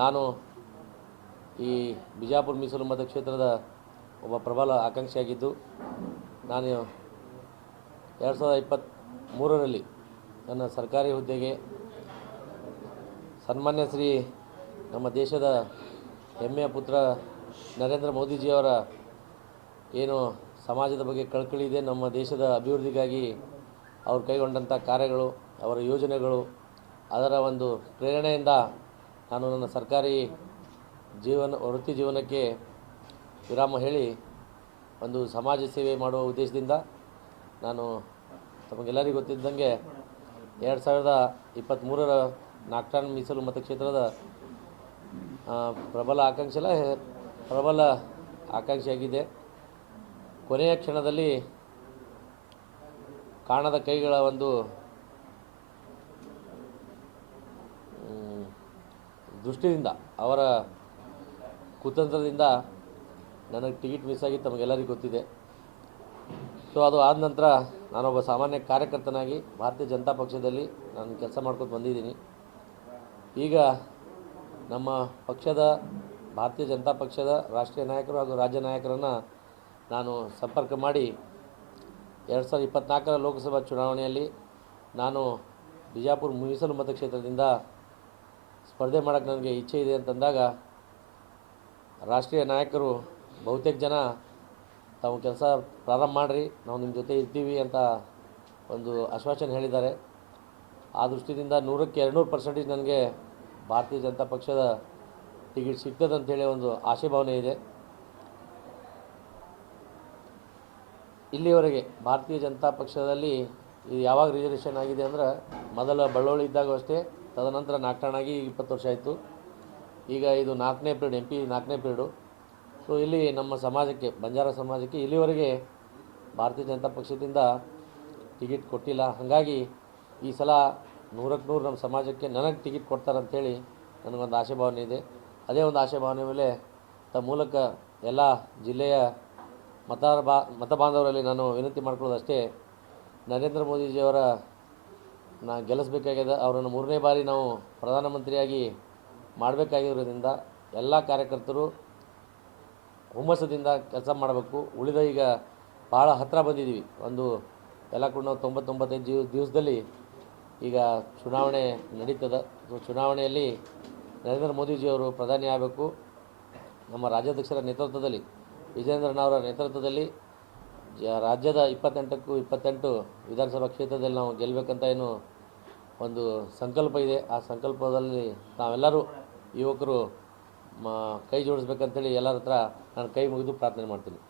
ನಾನು ಈ ಬಿಜಾಪುರ ಮೀಸಲು ಮತಕ್ಷೇತ್ರದ ಒಬ್ಬ ಪ್ರಬಲ ಆಕಾಂಕ್ಷಿಯಾಗಿದ್ದು, ನಾನು ಎರಡು ಸಾವಿರದ ಇಪ್ಪತ್ತ್ಮೂರರಲ್ಲಿ ನನ್ನ ಸರ್ಕಾರಿ ಹುದ್ದೆಗೆ ಸನ್ಮಾನ್ಯ ಶ್ರೀ ನಮ್ಮ ದೇಶದ ಹೆಮ್ಮೆಯ ಪುತ್ರ ನರೇಂದ್ರ ಮೋದಿಜಿಯವರ ಏನು ಸಮಾಜದ ಬಗ್ಗೆ ಕಳಕಳಿ ಇದೆ, ನಮ್ಮ ದೇಶದ ಅಭಿವೃದ್ಧಿಗಾಗಿ ಅವರು ಕೈಗೊಂಡಂಥ ಕಾರ್ಯಗಳು, ಅವರ ಯೋಜನೆಗಳು, ಅದರ ಒಂದು ಪ್ರೇರಣೆಯಿಂದ ನಾನು ನನ್ನ ಸರ್ಕಾರಿ ಜೀವನ, ವೃತ್ತಿ ಜೀವನಕ್ಕೆ ವಿರಾಮ ಹೇಳಿ ಒಂದು ಸಮಾಜ ಸೇವೆ ಮಾಡುವ ಉದ್ದೇಶದಿಂದ ನಾನು ತಮಗೆಲ್ಲರಿಗೂ ಗೊತ್ತಿದ್ದಂಗೆ ಎರಡು ಸಾವಿರದ ಇಪ್ಪತ್ತ್ಮೂರರ ನಾಕ್ಟಾನ್ ಮೀಸಲು ಮತಕ್ಷೇತ್ರದ ಪ್ರಬಲ ಆಕಾಂಕ್ಷೆಲ್ಲ ಪ್ರಬಲ ಆಕಾಂಕ್ಷಿಯಾಗಿದೆ ಕೊನೆಯ ಕ್ಷಣದಲ್ಲಿ ಕಾಣದ ಕೈಗಳ ಒಂದು ಮ್, ದೃಷ್ಟಿಯಿಂದ, ಅವರ ಕುತಂತ್ರದಿಂದ ನನಗೆ ಟಿಕೆಟ್ ಮಿಸ್ ಆಗಿ ತಮಗೆಲ್ಲರಿಗೂ ಗೊತ್ತಿದೆ. ಸೊ ಅದು ಆದ ನಂತರ ನಾನೊಬ್ಬ ಸಾಮಾನ್ಯ ಕಾರ್ಯಕರ್ತನಾಗಿ ಭಾರತೀಯ ಜನತಾ ಪಕ್ಷದಲ್ಲಿ ನಾನು ಕೆಲಸ ಮಾಡ್ಕೊಂಡು ಬಂದಿದ್ದೀನಿ. ಈಗ ನಮ್ಮ ಪಕ್ಷದ, ಭಾರತೀಯ ಜನತಾ ಪಕ್ಷದ ರಾಷ್ಟ್ರೀಯ ನಾಯಕರು ಹಾಗೂ ರಾಜ್ಯ ನಾಯಕರನ್ನು ನಾನು ಸಂಪರ್ಕ ಮಾಡಿ ಎರಡು ಸಾವಿರದ ಇಪ್ಪತ್ತ್ನಾಲ್ಕರ ಲೋಕಸಭಾ ಚುನಾವಣೆಯಲ್ಲಿ ನಾನು ಬಿಜಾಪುರ ಮೀಸಲು ಮತಕ್ಷೇತ್ರದಿಂದ ಸ್ಪರ್ಧೆ ಮಾಡೋಕ್ಕೆ ನನಗೆ ಇಚ್ಛೆ ಇದೆ ಅಂತಂದಾಗ ರಾಷ್ಟ್ರೀಯ ನಾಯಕರು ಬಹುತೇಕ ಜನ ತಾವು ಕೆಲಸ ಪ್ರಾರಂಭ ಮಾಡಿರಿ, ನಾವು ನಿಮ್ಮ ಜೊತೆ ಇರ್ತೀವಿ ಅಂತ ಒಂದು ಆಶ್ವಾಸನೆ ಹೇಳಿದ್ದಾರೆ. ಆ ದೃಷ್ಟಿಯಿಂದ ನೂರಕ್ಕೆ ಎರಡುನೂರು ಪರ್ಸೆಂಟೇಜ್ ನನಗೆ ಭಾರತೀಯ ಜನತಾ ಪಕ್ಷದ ಟಿಕೆಟ್ ಸಿಗ್ತದೆ ಅಂತೇಳಿ ಒಂದು ಆಶೆ ಭಾವನೆ ಇದೆ. ಇಲ್ಲಿವರೆಗೆ ಭಾರತೀಯ ಜನತಾ ಪಕ್ಷದಲ್ಲಿ ಇದು ಯಾವಾಗ ರಿಸರ್ವೇಷನ್ ಆಗಿದೆ ಅಂದ್ರೆ ಮೊದಲ ಬಳ್ಳೋಳಿ ಇದ್ದಾಗ ಅಷ್ಟೇ ತದನಂತರ ನಾಲ್ಕಣಾಗಿ ಇಪ್ಪತ್ತು ವರ್ಷ ಆಯಿತು. ಈಗ ಇದು ನಾಲ್ಕನೇ ಪೀರಿಯಡ್ ಎಂ ಪಿ ನಾಲ್ಕನೇ ಪೀರಿಯಡು. ಸೊ ಇಲ್ಲಿ ನಮ್ಮ ಸಮಾಜಕ್ಕೆ, ಬಂಜಾರ ಸಮಾಜಕ್ಕೆ ಇಲ್ಲಿವರೆಗೆ ಭಾರತೀಯ ಜನತಾ ಪಕ್ಷದಿಂದ ಟಿಕೆಟ್ ಕೊಟ್ಟಿಲ್ಲ. ಹಾಗಾಗಿ ಈ ಸಲ ನೂರಕ್ಕೆ ನೂರು ನಮ್ಮ ಸಮಾಜಕ್ಕೆ ನನಗೆ ಟಿಕೆಟ್ ಕೊಡ್ತಾರಂಥೇಳಿ ನನಗೊಂದು ಆಶೆ ಭಾವನೆ ಇದೆ. ಅದೇ ಒಂದು ಆಶೆ ಭಾವನೆ ಮೇಲೆ ತಮ್ಮ ಮೂಲಕ ಎಲ್ಲ ಜಿಲ್ಲೆಯ ಮತ ಬಾ ಮತ ಬಾಂಧವರಲ್ಲಿ ನಾನು ವಿನಂತಿ ಮಾಡ್ಕೊಳ್ಳೋದಷ್ಟೇ ನರೇಂದ್ರ ಮೋದಿಜಿಯವರ ನಾ ಗೆಲ್ಲಿಸ್ಬೇಕಾಗ್ಯದ ಅವರನ್ನು ಮೂರನೇ ಬಾರಿ ನಾವು ಪ್ರಧಾನಮಂತ್ರಿಯಾಗಿ ಮಾಡಬೇಕಾಗಿರೋದ್ರಿಂದ ಎಲ್ಲ ಕಾರ್ಯಕರ್ತರು ಹುಮ್ಮಸ್ಸದಿಂದ ಕೆಲಸ ಮಾಡಬೇಕು. ಉಳಿದ ಈಗ ಭಾಳ ಹತ್ತಿರ ಬಂದಿದ್ದೀವಿ ಒಂದು ಎಲ್ಲ ಕೂಡ ನಾವು ತೊಂಬತ್ತೊಂಬತ್ತೈದು ದಿವಸದಲ್ಲಿ ಈಗ ಚುನಾವಣೆ ನಡೀತದೆ. ಸೊ, ಚುನಾವಣೆಯಲ್ಲಿ ನರೇಂದ್ರ ಮೋದಿಜಿಯವರು ಪ್ರಧಾನಿ ಆಗಬೇಕು. ನಮ್ಮ ರಾಜ್ಯಾಧ್ಯಕ್ಷರ ನೇತೃತ್ವದಲ್ಲಿ ವಿಜೇಂದ್ರನವರ ನೇತೃತ್ವದಲ್ಲಿ ರಾಜ್ಯದ ಇಪ್ಪತ್ತೆಂಟಕ್ಕೂ ಇಪ್ಪತ್ತೆಂಟು ವಿಧಾನಸಭಾ ಕ್ಷೇತ್ರದಲ್ಲಿ ನಾವು ಗೆಲ್ಲಬೇಕಂತ ಏನು ಒಂದು ಸಂಕಲ್ಪ ಇದೆ. ಆ ಸಂಕಲ್ಪದಲ್ಲಿ ತಾವೆಲ್ಲರೂ ಯುವಕರು ಮಾ, ಕೈ ಜೋಡಿಸ್ಬೇಕಂತೇಳಿ ಎಲ್ಲರ ಹತ್ರ ನಾನು ಕೈ ಮುಗಿದು ಪ್ರಾರ್ಥನೆ ಮಾಡ್ತೀನಿ.